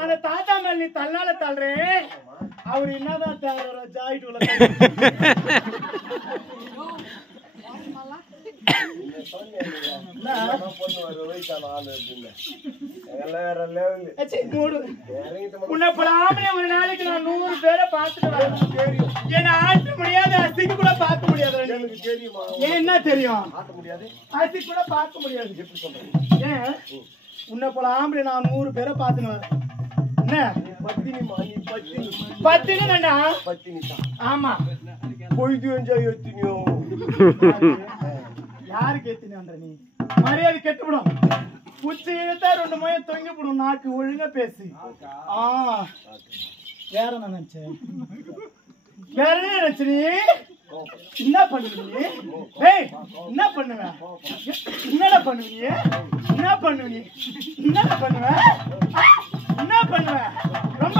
அந்த தாத்தா மேல நீ தள்ளால தள்ளுறே அவர் என்னதான் தேவை ஜாயிட்டு ஒரு நாளைக்கு நான் 100 பேரை பார்த்துட்டு என்ன ஆட்ட முடியாது அசிக்கு கூட பார்க்க முடியாது எனக்கு தெரியுமா என்ன தெரியும் அசிக்கு கூட பார்க்க முடியாது எப்படி சொல்றேன் ஏன் உன்னை போல ஆம்பளை நான் 100 பேரை பார்த்துன்னு வரேன் என்ன பத்தினி வேண்டா ஆமா பொய்து என்ஜாய் எத்தினியோ யாருக்கு எத்தினியோன்ற நீ மரியாதை கெட்டுவிடும் உச்சி இழுத்தா 2 மயம் தொங்கிவிடும் நாக்கு ஒழுங்கா பேசு வேற என்ன நினைச்சேன் வேற என்ன நினைச்ச நீ என்ன பண்ணுவீங்க என்ன பண்ணுவ என்னடா பண்ணுவீங்க என்ன பண்ணுவீங்க என்னடா பண்ணுவ என்ன பண்ணுவ ரொம்ப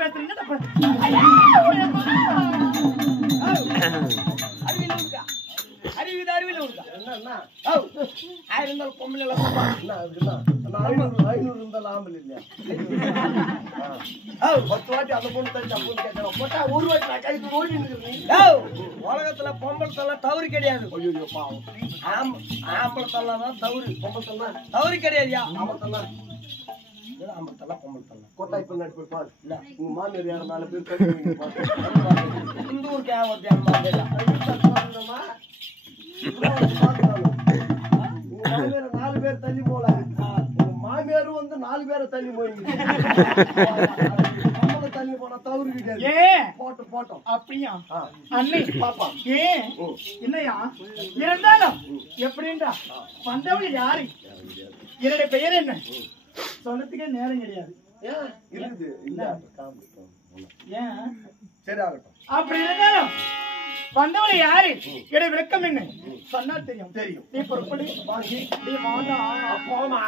பேசுறீங்க அறிவியல் இருக்கா என்ன 1000 இருந்தாலும் பொம்பளை இருந்தாலும் ஆம்பளை இல்லையா 10 வாட்டி அந்த பொண்ணு தப்பு கேட்கணும் போட்டா 1 வாட்டி நான் கைக்கு ஓடி உலகத்துல பொம்பளை தல்லாம் தவறு கிடையாது ஆம்பளை தல்லாம் தான் தவறு பொம்பளை தல்லாம் தவறு கிடையாதுயா ஆம்பளை தல்லாம் கொட்டாய் பின்னாடி போய் பாரு உங்க மாமியார் யாரும் 4 பேர் இந்த ஊருக்கு மாமியார் 4 பேர் தள்ளி போல உங்க மாமியாரும் வந்து 4 பேரை தள்ளி போயிங்க தள்ளி போனா தவறு கிடையாது போட்டோம் அப்படியா அண்ணே பாப்பா என்னையா இருந்தாலும் எப்படின்றா வந்தவங்க யாரு என்னுடைய பெயர் என்ன சொன்னதுக்கே நேரம் கிடையாது இருக்குது ஏன் சரி ஆகட்டும் அப்படி இருந்தாலும் வந்தவளை யாரு என்னுடைய விளக்கம் என்ன சொன்னா தெரியும் நீ பொறுப்படி வாங்கி நீ வாங்க போமா